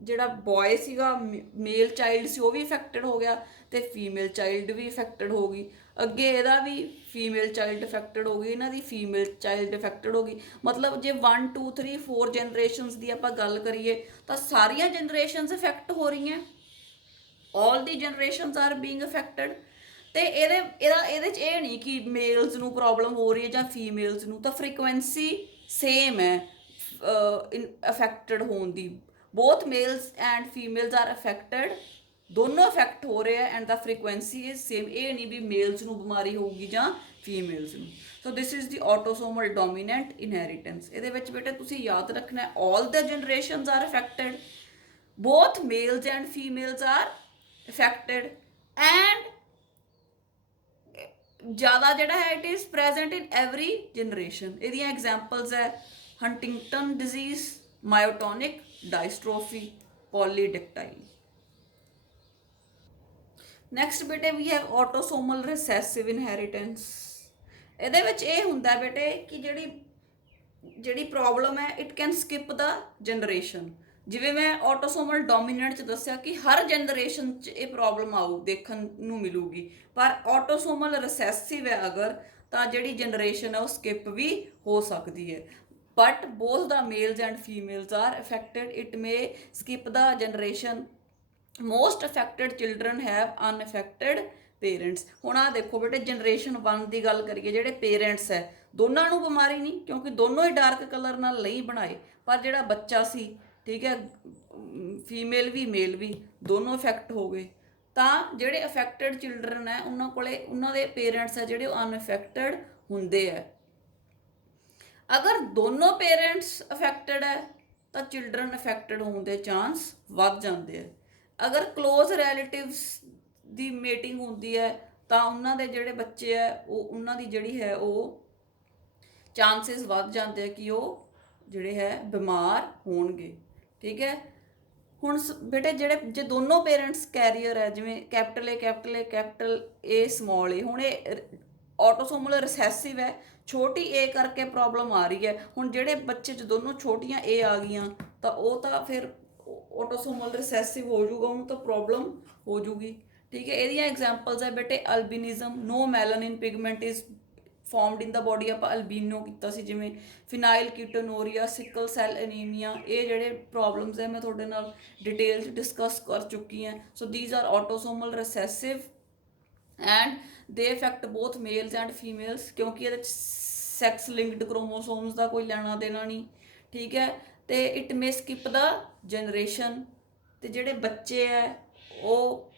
ਜਿਹੜਾ ਬॉय ਸੀਗਾ ਮੇਲ ਚਾਈਲਡ ਸੀ ਉਹ ਵੀ ਅਫੈਕਟਡ ਹੋ ਗਿਆ, ਤੇ ਫੀਮੇਲ ਚਾਈਲਡ ਵੀ ਅਫੈਕਟਡ ਹੋ ਗਈ। ਅੱਗੇ ਇਹਦਾ ਵੀ ਫੀਮੇਲ ਚਾਈਲਡ ਅਫੈਕਟਡ ਹੋ ਗਈ, ਇਹਨਾਂ ਦੀ ਫੀਮੇਲ ਚਾਈਲਡ ਅਫੈਕਟਡ ਹੋ ਗਈ। ਮਤਲਬ ਜੇ 1 2 3 4 ਜਨਰੇਸ਼ਨਸ ਦੀ ਆਪਾਂ ਗੱਲ ਕਰੀਏ ਤਾਂ ਸਾਰੀਆਂ ਜਨਰੇਸ਼ਨਸ ਅਫੈਕਟ ਹੋ ਰਹੀਆਂ, ਆਲ ਦੀ ਜਨਰੇਸ਼ਨਸ ਆਰ ਬੀਇੰਗ ਅਫੈਕਟਡ। ਤੇ ਇਹਦੇ ਚ ਇਹ ਨਹੀਂ ਕਿ ਮੇਲਸ ਨੂੰ ਪ੍ਰੋਬਲਮ ਹੋ ਰਹੀ ਹੈ ਜਾਂ ਫੀਮੇਲਸ ਨੂੰ, ਤਾਂ ਫ੍ਰੀਕੁਐਂਸੀ ਸੇਮ ਹੈ ਅਫੈਕਟਡ ਹੋਣ ਦੀ। Both males and females are affected, ਦੋਨੋਂ ਅਫੈਕਟ ਹੋ ਰਹੇ ਆ and the frequency is same. ਇਹ ਨਹੀਂ ਵੀ ਮੇਲਸ ਨੂੰ ਬਿਮਾਰੀ ਹੋਊਗੀ ਜਾਂ ਫੀਮੇਲਸ ਨੂੰ। So this is the autosomal dominant inheritance. ਇਹਦੇ ਵਿੱਚ ਬੇਟੇ ਤੁਸੀਂ ਯਾਦ ਰੱਖਣਾ all the generations are affected, both males and females are affected, and ਜ਼ਿਆਦਾ ਜਿਹੜਾ ਹੈ it is present in every generation. ਇਹਦੀਆਂ ਐਗਜ਼ਾਮਪਲਸ ਹੈ ਹੰਟਿੰਗਟਨ ਡਿਜ਼ੀਜ਼, ਮਾਇਓਟੋਨਿਕ ਡਾਇਸਟ੍ਰੋਫੀ, ਪੋਲੀਡੈਕਟਾਈਲ। ਨੈਕਸਟ ਬੇਟੇ ਵੀ ਹੈ ਆਟੋਸੋਮਲ ਰਿਸੈਸਿਵ ਇਨਹੈਰੀਟੈਂਸ। ਇਹਦੇ ਵਿੱਚ ਇਹ ਹੁੰਦਾ ਬੇਟੇ ਕਿ ਜਿਹੜੀ ਪ੍ਰੋਬਲਮ ਹੈ it can skip the generation. ਜਿਵੇਂ ਮੈਂ ਆਟੋਸੋਮਲ ਡੋਮੀਨੈਂਟ 'ਚ ਦੱਸਿਆ ਕਿ ਹਰ ਜਨਰੇਸ਼ਨ 'ਚ ਇਹ ਪ੍ਰੋਬਲਮ ਆਊ ਦੇਖਣ ਨੂੰ ਮਿਲੂਗੀ, ਪਰ ਆਟੋਸੋਮਲ ਰਿਸੈਸਿਵ ਹੈ ਅਗਰ ਤਾਂ ਜਿਹੜੀ ਜਨਰੇਸ਼ਨ ਹੈ ਉਹ ਸਕਿਪ ਵੀ ਹੋ ਸਕਦੀ ਹੈ। But both the males and females are affected, it may skip the generation. Most affected children have unaffected parents. ਹੁਣ ਆਹ ਦੇਖੋ ਬੇਟੇ ਜਨਰੇਸ਼ਨ 1 ਦੀ ਗੱਲ ਕਰੀਏ, ਜਿਹੜੇ ਪੇਰੈਂਟਸ ਹੈ ਦੋਨਾਂ ਨੂੰ ਬਿਮਾਰੀ ਨਹੀਂ, ਕਿਉਂਕਿ ਦੋਨੋਂ ਹੀ ਡਾਰਕ ਕਲਰ ਨਾਲ ਨਹੀਂ ਬਣਾਏ, ਪਰ ਜਿਹੜਾ ਬੱਚਾ ਸੀ ਠੀਕ ਹੈ ਫੀਮੇਲ ਵੀ ਮੇਲ ਵੀ ਦੋਨੋਂ ਅਫੈਕਟ ਹੋ ਗਏ। ਤਾਂ ਜਿਹੜੇ ਅਫੈਕਟਡ ਚਿਲਡਰਨ ਹੈ ਉਹਨਾਂ ਕੋਲੇ ਉਹਨਾਂ ਦੇ ਪੇਰੈਂਟਸ ਹੈ ਜਿਹੜੇ ਉਹ ਅਨਅਫੈਕਟਡ ਹੁੰਦੇ ਹੈ। ਅਗਰ ਦੋਨੋਂ ਪੇਰੈਂਟਸ ਅਫੈਕਟਡ ਹੈ ਤਾਂ ਚਿਲਡਰਨ ਅਫੈਕਟਡ ਹੋਣ ਦੇ ਚਾਂਸ ਵੱਧ ਜਾਂਦੇ ਹੈ। ਅਗਰ ਕਲੋਜ਼ ਰਿਲੇਟਿਵਸ ਦੀ ਮੀਟਿੰਗ ਹੁੰਦੀ ਹੈ ਤਾਂ ਉਹਨਾਂ ਦੇ ਜਿਹੜੇ ਬੱਚੇ ਹੈ ਉਹ ਉਹਨਾਂ ਦੀ ਜਿਹੜੀ ਹੈ ਉਹ ਚਾਂਸਸ ਵੱਧ ਜਾਂਦੇ ਆ ਕਿ ਉਹ ਜਿਹੜੇ ਹੈ ਬਿਮਾਰ ਹੋਣਗੇ। ਠੀਕ ਹੈ, ਹੁਣ ਬੇਟੇ ਜਿਹੜੇ ਜੇ ਦੋਨੋਂ ਪੇਰੈਂਟਸ ਕੈਰੀਅਰ ਹੈ, ਜਿਵੇਂ capital A capital A capital A small a, ਹੁਣ ਇਹ ਆਟੋਸੋਮਲ ਰਿਸੈਸਿਵ ਹੈ, ਛੋਟੀ ਏ ਕਰਕੇ ਪ੍ਰੋਬਲਮ ਆ ਰਹੀ ਹੈ। ਹੁਣ ਜਿਹੜੇ ਬੱਚੇ 'ਚ ਦੋਨੋਂ ਛੋਟੀਆਂ ਏ ਆ ਗਈਆਂ ਤਾਂ ਉਹ ਤਾਂ ਫਿਰ ਆਟੋਸੋਮਲ ਰਿਸੈਸਿਵ ਹੋ ਜਾਊਗਾ, ਉਹਨੂੰ ਤਾਂ ਪ੍ਰੋਬਲਮ ਹੋ ਜੂਗੀ। ਠੀਕ ਹੈ, ਇਹਦੀਆਂ ਐਗਜ਼ਾਮਪਲਸ ਹੈ ਬੇਟੇ albinism, no melanin pigment is formed in the body, ਆਪਾਂ ਅਲਬੀਨੋ ਕੀਤਾ ਸੀ, ਜਿਵੇਂ phenylketonuria, sickle cell anaemia. ਇਹ ਜਿਹੜੇ ਪ੍ਰੋਬਲਮਸ ਹੈ ਮੈਂ ਤੁਹਾਡੇ ਨਾਲ ਡਿਟੇਲ 'ਚ ਡਿਸਕਸ ਕਰ ਚੁੱਕੀ ਹਾਂ। So these are autosomal recessive and they affect both males and females, ਕਿਉਂਕਿ ਇਹਦੇ 'ਚ ਸੈਕਸ ਲਿੰਕਡ ਕ੍ਰੋਮੋਸੋਮਸ ਦਾ ਕੋਈ ਲੈਣਾ ਦੇਣਾ ਨਹੀਂ। ਠੀਕ ਹੈ, ਤੇ it may skip the generation, ਤੇ ਜਿਹੜੇ ਬੱਚੇ ਹੈ ਉਹ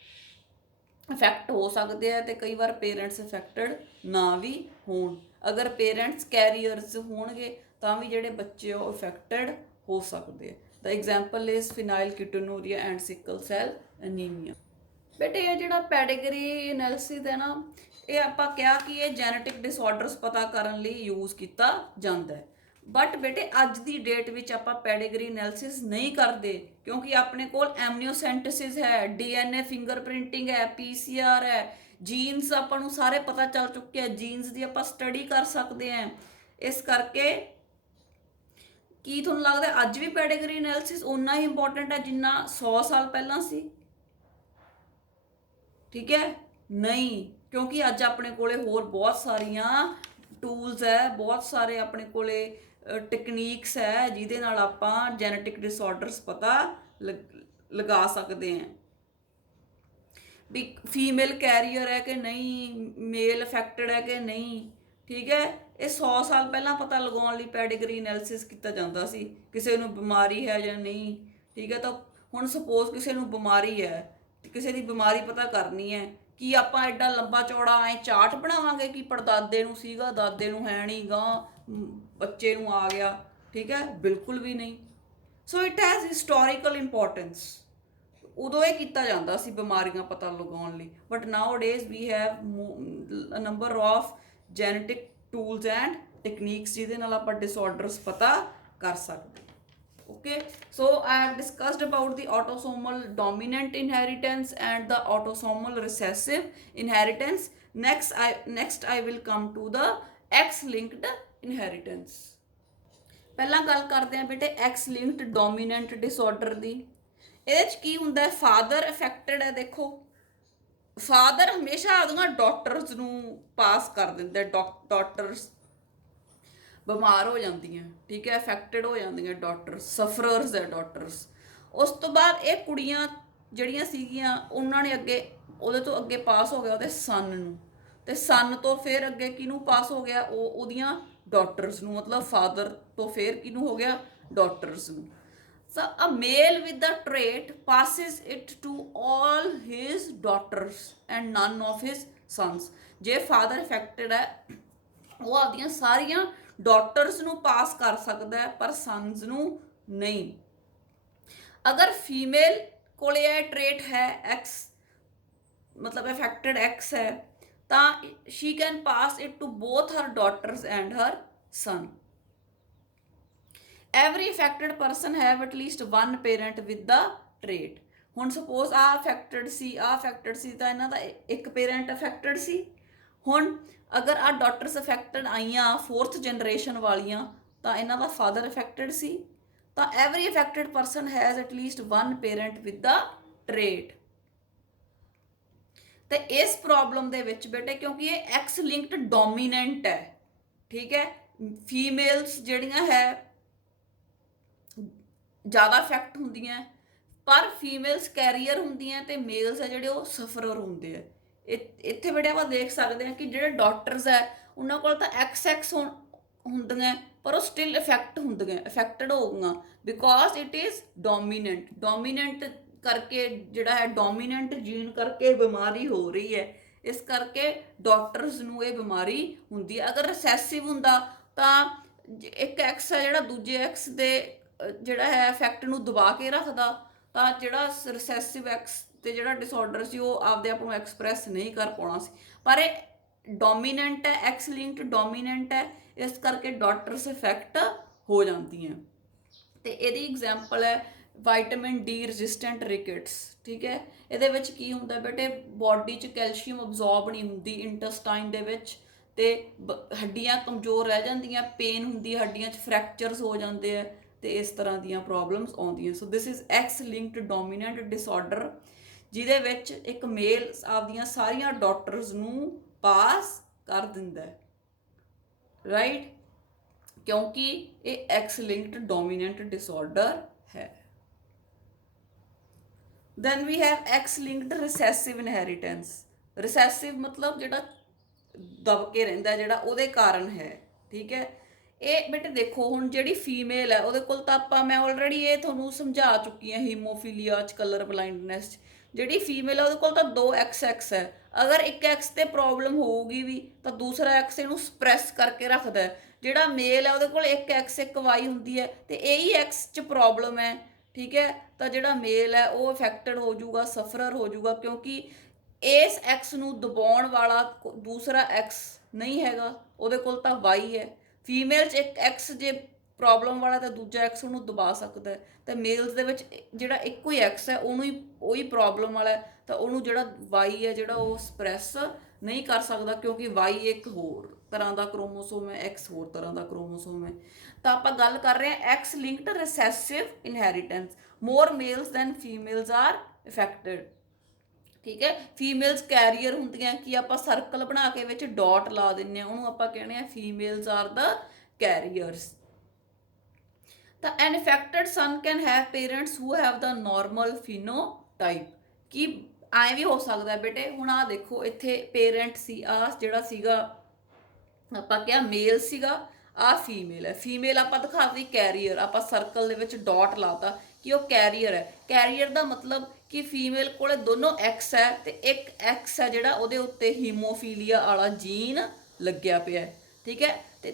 ਅਫੈਕਟ ਹੋ ਸਕਦੇ ਆ, ਤੇ ਕਈ ਵਾਰ ਪੇਰੈਂਟਸ ਅਫੈਕਟਡ ਨਾ ਵੀ ਹੋਣ। ਅਗਰ ਪੇਰੈਂਟਸ ਕੈਰੀਅਰਸ ਹੋਣਗੇ ਤਾਂ ਵੀ ਜਿਹੜੇ ਬੱਚੇ ਉਹ ਅਫੈਕਟਡ ਹੋ ਸਕਦੇ ਆ। The example is phenylketonuria and sickle cell anaemia. ਬੇਟੇ ਇਹ ਜਿਹੜਾ ਪੈਡੀਗਰੀ ਐਨਾਲਿਸਿਸ ਹੈ ਨਾ, ਇਹ ਆਪਾਂ ਕਿਹਾ ਕਿ ਇਹ ਜੈਨੇਟਿਕ ਡਿਸਆਰਡਰਸ ਪਤਾ ਕਰਨ ਲਈ ਯੂਜ਼ ਕੀਤਾ ਜਾਂਦਾ ਹੈ। ਬਟ ਬੇਟੇ ਅੱਜ ਦੀ ਡੇਟ ਵਿੱਚ ਆਪਾਂ ਪੈਡੀਗਰੀ ਐਨਾਲਿਸਿਸ ਨਹੀਂ ਕਰਦੇ, ਕਿਉਂਕਿ ਆਪਣੇ ਕੋਲ ਐਮਨੀਓਸੈਂਟਸਿਸ ਹੈ, ਡੀਐਨਏ ਫਿੰਗਰਪ੍ਰਿੰਟਿੰਗ ਹੈ, ਪੀਸੀਆਰ ਹੈ, ਜੀਨਸ ਆਪਾਂ ਨੂੰ ਸਾਰੇ ਪਤਾ ਚੱਲ ਚੁੱਕੇ ਆ, ਜੀਨਸ ਦੀ ਆਪਾਂ ਸਟੱਡੀ ਕਰ ਸਕਦੇ ਹਾਂ। ਇਸ ਕਰਕੇ ਕੀ ਤੁਹਾਨੂੰ ਲੱਗਦਾ ਅੱਜ ਵੀ ਪੈਡੀਗਰੀ ਐਨਾਲਿਸਿਸ ਓਨਾ ਹੀ ਇੰਪੋਰਟੈਂਟ ਹੈ ਜਿੰਨਾ 100 ਸਾਲ ਪਹਿਲਾਂ ਸੀ? ਠੀਕ ਹੈ, ਨਹੀਂ, ਕਿਉਂਕਿ ਅੱਜ ਆਪਣੇ ਕੋਲੇ ਹੋਰ ਬਹੁਤ ਸਾਰੀਆਂ ਟੂਲਸ ਹੈ, ਬਹੁਤ ਸਾਰੇ ਆਪਣੇ ਕੋਲੇ ਟੈਕਨੀਕਸ ਹੈ ਜਿਹਦੇ ਨਾਲ ਆਪਾਂ ਜੈਨੇਟਿਕ ਡਿਸਆਰਡਰਸ ਪਤਾ ਲਗਾ ਸਕਦੇ ਹਾਂ ਵੀ ਫੀਮੇਲ ਕੈਰੀਅਰ ਹੈ ਕਿ ਨਹੀਂ, ਮੇਲ ਅਫੈਕਟਡ ਹੈ ਕਿ ਨਹੀਂ। ਠੀਕ ਹੈ, ਇਹ 100 ਸਾਲ ਪਹਿਲਾਂ ਪਤਾ ਲਗਾਉਣ ਲਈ ਪੈਡੀਗਰੀ ਐਨਾਲਿਸਿਸ ਕੀਤਾ ਜਾਂਦਾ ਸੀ, ਕਿਸੇ ਨੂੰ ਬਿਮਾਰੀ ਹੈ ਜਾਂ ਨਹੀਂ। ਠੀਕ ਹੈ, ਤਾਂ ਹੁਣ ਸਪੋਜ਼ ਕਿਸੇ ਨੂੰ ਬਿਮਾਰੀ ਹੈ, ਕਿਸੇ ਦੀ ਬਿਮਾਰੀ ਪਤਾ ਕਰਨੀ ਹੈ ਕਿ ਆਪਾਂ ਐਡਾ ਲੰਬਾ ਚੌੜਾ ਐ ਚਾਰਟ ਬਣਾਵਾਂਗੇ ਕਿ ਪੜਦਾਦੇ ਨੂੰ ਸੀਗਾ, ਦਾਦੇ ਨੂੰ ਹੈ ਨਹੀਂ, ਗਾਂ ਬੱਚੇ ਨੂੰ ਆ ਗਿਆ, ਠੀਕ ਹੈ, ਬਿਲਕੁਲ ਵੀ ਨਹੀਂ। So it has historical importance. ਉਦੋਂ ਇਹ ਕੀਤਾ ਜਾਂਦਾ ਸੀ ਬਿਮਾਰੀਆਂ ਪਤਾ ਲਗਾਉਣ ਲਈ, but nowadays we have number of genetic tools and techniques ਜਿਹਦੇ ਨਾਲ ਆਪਾਂ ਡਿਸਆਰਡਰਸ ਪਤਾ ਕਰ ਸਕਦੇ। Okay, so I have discussed about the autosomal dominant inheritance and the autosomal recessive inheritance. Next I will come to the X-linked inheritance. ਪਹਿਲਾਂ ਗੱਲ ਕਰਦੇ ਹਾਂ ਬੇਟੇ X linked dominant disorder ਦੀ। ਇਹਦੇ ਚ ਕੀ ਹੁੰਦਾ ਹੈ, ਫਾਦਰ ਅਫੈਕਟਡ ਹੈ। ਦੇਖੋ ਫਾਦਰ ਹਮੇਸ਼ਾ ਆਪਦੀਆਂ ਡਾਟਰਸ ਨੂੰ ਪਾਸ ਕਰ ਦਿੰਦਾ, ਡਾਟਰਸ ਬਿਮਾਰ ਹੋ ਜਾਂਦੀਆਂ, ਠੀਕ ਹੈ, ਅਫੈਕਟਡ ਹੋ ਜਾਂਦੀਆਂ ਡਾਟਰਸ, ਸਫਰਰਸ ਹੈ ਡਾਟਰਸ। ਉਸ ਤੋਂ ਬਾਅਦ ਇਹ ਕੁੜੀਆਂ ਜਿਹੜੀਆਂ ਸੀਗੀਆਂ ਉਹਨਾਂ ਨੇ ਅੱਗੇ ਉਹਦੇ ਤੋਂ ਅੱਗੇ ਪਾਸ ਹੋ ਗਿਆ ਉਹਦੇ ਸਨ ਨੂੰ, ਤੇ ਸਨ ਤੋਂ ਫਿਰ ਅੱਗੇ ਕਿਹਨੂੰ ਪਾਸ ਹੋ ਗਿਆ, ਉਹਦੀਆਂ ਡਾਟਰਸ ਨੂੰ, ਮਤਲਬ ਫਾਦਰ ਤੋਂ ਫਿਰ ਕਿਹਨੂੰ ਹੋ ਗਿਆ, ਡਾਟਰਸ ਨੂੰ। So a male with the trait passes it to all his daughters and none of his sons. ਜੇ father affected ਹੈ ਉਹ ਆਪਦੀਆਂ ਸਾਰੀਆਂ ਡਾਟਰਸ ਨੂੰ ਪਾਸ ਕਰ ਸਕਦਾ ਹੈ ਪਰ ਸਨਸ ਨੂੰ ਨਹੀਂ। ਅਗਰ ਫੀਮੇਲ ਕੋਲ ਇਹ ਟ੍ਰੇਟ ਹੈ ਐਕਸ, ਮਤਲਬ ਅਫੈਕਟਡ ਐਕਸ ਹੈ, ਤਾਂ she can pass it to both her daughters and her son. Every affected person have at least one parent with the trait. ਹੁਣ ਸਪੋਜ਼ ਆ ਅਫੈਕਟਡ ਸੀ, ਆ ਅਫੈਕਟਡ ਸੀ, ਤਾਂ ਇਹਨਾਂ ਦਾ ਇੱਕ ਪੇਰੈਂਟ ਅਫੈਕਟਡ ਸੀ। ਹੁਣ ਅਗਰ ਆ ਡਾਟਰਸ ਅਫੈਕਟਡ ਆਈਆਂ 4th ਜਨਰੇਸ਼ਨ ਵਾਲੀਆਂ, ਤਾਂ ਇਹਨਾਂ ਦਾ ਫਾਦਰ ਅਫੈਕਟਡ ਸੀ, ਤਾਂ every affected person has at least one parent with the trait. ਤੇ ਇਸ ਪ੍ਰੋਬਲਮ ਦੇ ਵਿੱਚ ਬੇਟੇ ਕਿਉਂਕਿ ਇਹ ਐਕਸ ਲਿੰਕਡ ਡੋਮੀਨੈਂਟ ਹੈ, ਠੀਕ ਹੈ, ਫੀਮੇਲਸ ਜਿਹੜੀਆਂ ਹੈ ਜ਼ਿਆਦਾ ਅਫੈਕਟ ਹੁੰਦੀਆਂ, ਪਰ ਫੀਮੇਲਸ ਕੈਰੀਅਰ ਹੁੰਦੀਆਂ ਤੇ ਮੇਲਸ ਹੈ ਜਿਹੜੇ ਉਹ ਸਫਰਰ ਹੁੰਦੇ ਆ। ਇੱਥੇ ਬੇਟੇ ਆਪਾਂ ਦੇਖ ਸਕਦੇ ਹਾਂ ਕਿ ਜਿਹੜੇ ਡਾਟਰਸ ਹੈ ਉਹਨਾਂ ਕੋਲ ਤਾਂ ਐਕਸ ਹੁੰਦੀਆਂ ਪਰ ਉਹ ਸਟਿਲ ਅਫੈਕਟਡ ਹੋ ਗਈਆਂ ਬਿਕੋਜ਼ ਇਟ ਇਜ਼ ਡੋਮੀਨੈਂਟ ਕਰਕੇ, ਜਿਹੜਾ ਹੈ ਡੋਮੀਨੈਂਟ ਜੀਨ ਕਰਕੇ ਬਿਮਾਰੀ ਹੋ ਰਹੀ ਹੈ, ਇਸ ਕਰਕੇ ਡਾਟਰਸ ਨੂੰ ਇਹ ਬਿਮਾਰੀ ਹੁੰਦੀ ਹੈ। ਅਗਰ ਰਿਸੈਸਿਵ ਹੁੰਦਾ ਤਾਂ ਇੱਕ ਐਕਸ ਹੈ ਜਿਹੜਾ ਦੂਜੇ ਐਕਸ ਦੇ ਜਿਹੜਾ ਹੈ ਇਫੈਕਟ ਨੂੰ ਦਬਾ ਕੇ ਰੱਖਦਾ, ਤਾਂ ਜਿਹੜਾ ਰਿਸੈਸਿਵ ਐਕਸ ਤੇ ਜਿਹੜਾ ਡਿਸਆਰਡਰ ਸੀ ਉਹ ਆਪਦੇ ਆਪ ਨੂੰ ਐਕਸਪ੍ਰੈਸ ਨਹੀਂ ਕਰ ਪਾਉਣਾ ਸੀ। ਪਰ ਇਹ ਡੋਮੀਨੈਂਟ ਹੈ, ਐਕਸ ਲਿੰਕਡ ਡੋਮੀਨੈਂਟ ਹੈ, ਇਸ ਕਰਕੇ ਡਾਟਰਸ ਇਫੈਕਟ ਹੋ ਜਾਂਦੀਆਂ। ਤੇ ਇਹਦੀ ਐਗਜ਼ਾਮਪਲ ਹੈ ਵਿਟਾਮਿਨ ਡੀ ਰੈਜ਼ਿਸਟੈਂਟ ਰਿਕੇਟਸ, ਠੀਕ ਹੈ। ਇਹਦੇ ਵਿੱਚ ਕੀ ਹੁੰਦਾ ਬੇਟੇ, ਬਾਡੀ 'ਚ ਕੈਲਸ਼ੀਅਮ ਅਬਜ਼ੌਰਬ ਨਹੀਂ ਹੁੰਦੀ ਇੰਟੈਸਟਾਈਨ ਦੇ ਵਿੱਚ, ਤੇ ਹੱਡੀਆਂ ਕਮਜ਼ੋਰ ਰਹਿ ਜਾਂਦੀਆਂ, ਪੇਨ ਹੁੰਦੀ ਹੈ ਹੱਡੀਆਂ 'ਚ, ਫ੍ਰੈਕਚਰਸ ਹੋ ਜਾਂਦੇ ਆ, ਤੇ ਇਸ ਤਰ੍ਹਾਂ ਦੀਆਂ ਪ੍ਰੋਬਲਮਸ ਆਉਂਦੀਆਂ। So this is X linked dominant disorder, ਜਿਹਦੇ ਵਿੱਚ ਇੱਕ ਮੇਲ ਆਪਦੀਆਂ ਸਾਰੀਆਂ ਡਾਟਰਸ ਨੂੰ ਪਾਸ ਕਰ ਦਿੰਦਾ ਹੈ, ਰਾਈਟ, ਕਿਉਂਕਿ ਇਹ ਐਕਸ ਲਿੰਕਡ ਡੋਮੀਨੈਂਟ ਡਿਸਆਰਡਰ ਹੈ। Then we have X linked recessive inheritance. Recessive ਮਤਲਬ ਜਿਹੜਾ ਦਬ ਕੇ ਰਹਿੰਦਾ, ਜਿਹੜਾ ਉਹਦੇ ਕਾਰਨ ਹੈ, ਠੀਕ ਹੈ। ਇਹ ਬੇਟੇ ਦੇਖੋ ਹੁਣ ਜਿਹੜੀ ਫੀਮੇਲ ਹੈ ਉਹਦੇ ਕੋਲ ਤਾਂ ਆਪਾਂ, ਮੈਂ ਆਲਰੇਡੀ ਇਹ ਤੁਹਾਨੂੰ ਸਮਝਾ ਚੁੱਕੀ ਹਾਂ ਹੀਮੋਫੀਲੀਆ 'ਚ, ਕਲਰ ਬਲਾਈਂਡਨੈਸ 'ਚ। ਜਿਹੜੀ ਫੀਮੇਲ ਹੈ ਉਹਦੇ ਕੋਲ ਤਾਂ 2 ਐਕਸ ਹੈ। ਅਗਰ ਇੱਕ ਐਕਸ ਤੇ ਪ੍ਰੋਬਲਮ ਹੋਊਗੀ ਵੀ ਤਾਂ ਦੂਸਰਾ ਐਕਸ ਇਹਨੂੰ ਸਪਰੈਸ ਕਰਕੇ ਰੱਖਦਾ ਹੈ। ਜਿਹੜਾ ਮੇਲ ਹੈ ਉਹਦੇ ਕੋਲ ਇੱਕ ਐਕਸ ਇੱਕ ਵਾਈ ਹੁੰਦੀ ਹੈ, ਤੇ ਇਹੀ ਐਕਸ 'ਚ ਪ੍ਰੋਬਲਮ ਹੈ, ਠੀਕ ਹੈ, ਤਾਂ ਜਿਹੜਾ ਮੇਲ ਹੈ ਉਹ ਅਫੈਕਟਡ ਹੋ ਜਾਊਗਾ, ਸਫਰਰ ਹੋ ਜਾਊਗਾ, ਕਿਉਂਕਿ ਇਸ ਐਕਸ ਨੂੰ ਦਬਾਉਣ ਵਾਲਾ ਦੂਸਰਾ ਐਕਸ ਨਹੀਂ ਹੈਗਾ, ਉਹਦੇ ਕੋਲ ਤਾਂ ਵਾਈ ਹੈ। ਫੀਮੇਲ 'ਚ ਇੱਕ ਐਕਸ ਜੇ ਪ੍ਰੋਬਲਮ ਵਾਲਾ ਤਾਂ ਦੂਜਾ ਐਕਸ ਉਹਨੂੰ ਦਬਾ ਸਕਦਾ ਹੈ, ਤੇ ਮੇਲਸ ਦੇ ਵਿੱਚ ਜਿਹੜਾ ਇੱਕੋ ਹੀ ਐਕਸ ਹੈ ਉਹੀ ਪ੍ਰੋਬਲਮ ਵਾਲਾ, ਤਾਂ ਉਹਨੂੰ ਜਿਹੜਾ ਵਾਈ ਹੈ ਜਿਹੜਾ ਉਹ ਸਪਰੈਸ ਨਹੀਂ ਕਰ ਸਕਦਾ, ਕਿਉਂਕਿ ਵਾਈ ਇੱਕ ਹੋਰ ਤਰ੍ਹਾਂ ਦਾ ਕ੍ਰੋਮੋਸੋਮ ਹੈ, ਐਕਸ ਹੋਰ ਤਰ੍ਹਾਂ ਦਾ ਕ੍ਰੋਮੋਸੋਮ ਹੈ। ਤਾਂ ਆਪਾਂ ਗੱਲ ਕਰ ਰਹੇ ਹਾਂ X linked recessive inheritance. More males than females are affected, ਠੀਕ ਹੈ। ਫੀਮੇਲਸ ਕੈਰੀਅਰ ਹੁੰਦੀਆਂ, ਕਿ ਆਪਾਂ ਸਰਕਲ ਬਣਾ ਕੇ ਵਿੱਚ ਡਾਟ ਲਾ ਦਿੰਦੇ ਹਾਂ, ਉਹਨੂੰ ਆਪਾਂ ਕਹਿੰਦੇ ਹਾਂ ਫੀਮੇਲਸ ਆਰ ਦਾ ਕੈਰੀਅਰਸ। ਤਾਂ an affected son can have parents who have the normal phenotype. ਕਿ ਐਂ ਵੀ ਹੋ ਸਕਦਾ ਬੇਟੇ, ਹੁਣ ਆਹ ਦੇਖੋ ਇੱਥੇ ਪੇਰੈਂਟ ਸੀ, ਆਹ ਜਿਹੜਾ ਸੀਗਾ ਆਪਾਂ ਕਿਹਾ ਮੇਲ ਸੀਗਾ, ਆਹ ਫੀਮੇਲ ਹੈ। ਫੀਮੇਲ ਆਪਾਂ ਦਿਖਾਤੀ ਕੈਰੀਅਰ, ਆਪਾਂ ਸਰਕਲ ਦੇ ਵਿੱਚ ਡਾਟ ਲਾਤਾ ਕਿ ਉਹ ਕੈਰੀਅਰ ਹੈ। ਕੈਰੀਅਰ ਦਾ ਮਤਲਬ ਕਿ ਫੀਮੇਲ ਕੋਲੇ ਦੋਨੋਂ ਐਕਸ ਹੈ ਤੇ ਇੱਕ ਐਕਸ ਹੈ ਜਿਹੜਾ ਉਹਦੇ ਉੱਤੇ ਹੀਮੋਫੀਲੀਆ ਵਾਲਾ ਜੀਨ ਲੱਗਿਆ ਪਿਆ ਹੈ, ਠੀਕ ਹੈ। ਤੇ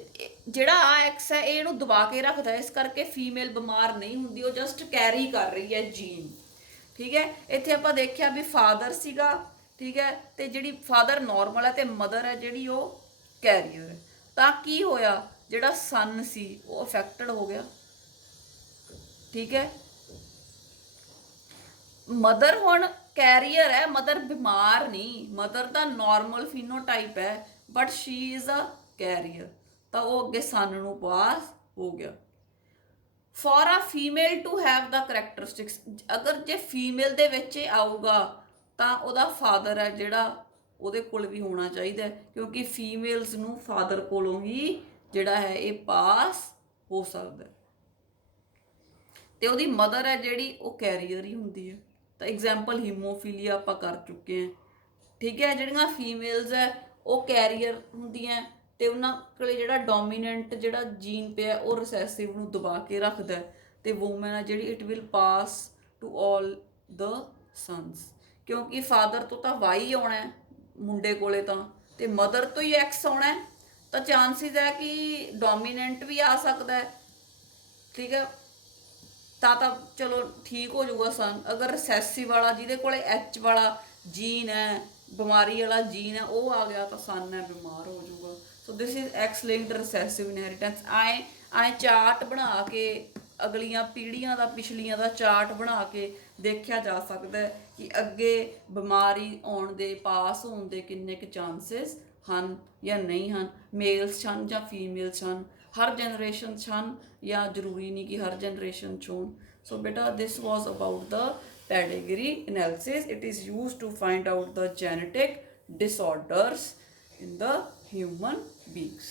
ਜਿਹੜਾ ਆ ਐਕਸ ਹੈ ਇਹ ਇਹਨੂੰ ਦਬਾ ਕੇ ਰੱਖਦਾ ਹੈ, ਇਸ ਕਰਕੇ ਫੀਮੇਲ ਬਿਮਾਰ ਨਹੀਂ ਹੁੰਦੀ, ਉਹ ਜਸਟ ਕੈਰੀ ਕਰ ਰਹੀ ਹੈ ਜੀਨ, ਠੀਕ ਹੈ। ਇੱਥੇ ਆਪਾਂ ਦੇਖਿਆ ਵੀ ਫਾਦਰ ਸੀਗਾ, ਠੀਕ ਹੈ, ਤੇ ਜਿਹੜੀ ਫਾਦਰ ਨੋਰਮਲ ਹੈ ਤੇ ਮਦਰ ਹੈ ਜਿਹੜੀ ਉਹ ਕੈਰੀਅਰ ਹੈ। ਤਾਂ ਕੀ ਹੋਇਆ, ਜਿਹੜਾ ਸਨ ਸੀ ਉਹ ਅਫੈਕਟਡ ਹੋ ਗਿਆ, ਠੀਕ ਹੈ। ਮਦਰ ਹੁਣ ਕੈਰੀਅਰ ਹੈ, ਮਦਰ ਬਿਮਾਰ ਨਹੀਂ, ਮਦਰ ਦਾ ਨਾਰਮਲ ਫੀਨੋਟਾਈਪ ਹੈ but she is a carrier, ਤਾਂ ਉਹ ਅੱਗੇ ਸਨ ਨੂੰ ਪਾਸ ਹੋ ਗਿਆ। For a female to have the characteristics, ਅਗਰ ਜੇ ਫੀਮੇਲ ਦੇ ਵਿੱਚ ਇਹ ਆਊਗਾ ਤਾਂ ਉਹਦਾ ਫਾਦਰ ਹੈ ਜਿਹੜਾ ਉਹਦੇ ਕੋਲ ਵੀ ਹੋਣਾ ਚਾਹੀਦਾ, ਕਿਉਂਕਿ ਫੀਮੇਲਸ ਨੂੰ ਫਾਦਰ ਕੋਲੋਂ ਹੀ ਜਿਹੜਾ ਹੈ ਇਹ ਪਾਸ ਹੋ ਸਕਦਾ, ਤੇ ਉਹਦੀ ਮਦਰ ਹੈ ਜਿਹੜੀ ਉਹ ਕੈਰੀਅਰ ਹੀ ਹੁੰਦੀ ਹੈ। ਤਾਂ ਐਗਜ਼ਾਮਪਲ ਹੀਮੋਫੀਲੀਆ ਆਪਾਂ ਕਰ ਚੁੱਕੇ ਹਾਂ, ਠੀਕ ਹੈ। ਜਿਹੜੀਆਂ ਫੀਮੇਲਸ ਹੈ ਉਹ ਕੈਰੀਅਰ ਹੁੰਦੀਆਂ ਤੇ ਉਹਨਾਂ ਕੋਲੇ ਜਿਹੜਾ ਡੋਮੀਨੈਂਟ ਜਿਹੜਾ ਜੀਨ ਪਿਆ ਉਹ ਰਿਸੈਸਿਵ ਨੂੰ ਦਬਾ ਕੇ ਰੱਖਦਾ, ਤੇ ਵੂਮਨ ਹੈ ਜਿਹੜੀ it will pass to all the sons, ਕਿਉਂਕਿ ਫਾਦਰ ਤੋਂ ਤਾਂ ਵਾਈ ਆਉਣਾ ਮੁੰਡੇ ਕੋਲੇ ਤਾਂ, ਤੇ ਮਦਰ ਤੋਂ ਹੀ ਐਕਸ ਆਉਣਾ, ਤਾਂ ਚਾਂਸਿਸ ਹੈ ਕਿ ਡੋਮੀਨੈਂਟ ਵੀ ਆ ਸਕਦਾ ਹੈ, ਠੀਕ ਹੈ। ਤਾਂ ਚਲੋ ਠੀਕ ਹੋ ਜਾਊਗਾ ਸਨ। ਅਗਰ ਰਿਸੈਸਿਵ ਵਾਲਾ ਜਿਹਦੇ ਕੋਲੇ ਐਚ ਵਾਲਾ ਜੀਨ ਹੈ, ਬਿਮਾਰੀ ਵਾਲਾ ਜੀਨ ਹੈ, ਉਹ ਆ ਗਿਆ ਤਾਂ ਸਨ ਹੈ ਬਿਮਾਰ ਹੋ ਜਾਊਗਾ। So this is X linked recessive inheritance. ਆਏ ਚਾਰਟ ਬਣਾ ਕੇ ਅਗਲੀਆਂ ਪੀੜ੍ਹੀਆਂ ਦਾ, ਪਿਛਲੀਆਂ ਦਾ ਚਾਰਟ ਬਣਾ ਕੇ ਦੇਖਿਆ ਜਾ ਸਕਦਾ ਕਿ ਅੱਗੇ ਬਿਮਾਰੀ ਆਉਣ ਦੇ, ਪਾਸ ਹੋਣ ਦੇ ਕਿੰਨੇ ਕੁ ਚਾਂਸਿਸ ਹਨ ਜਾਂ ਨਹੀਂ ਹਨ, ਮੇਲਸ ਹਨ ਜਾਂ ਫੀਮੇਲਸ ਹਨ, ਹਰ ਜਨਰੇਸ਼ਨ 'ਚ ਹਨ ਜਾਂ ਜ਼ਰੂਰੀ ਨਹੀਂ ਕਿ ਹਰ ਜਨਰੇਸ਼ਨ 'ਚ ਹੋਣ। ਸੋ ਬੇਟਾ this was about the pedigree analysis. It is used to find out the genetic disorders in the human beings.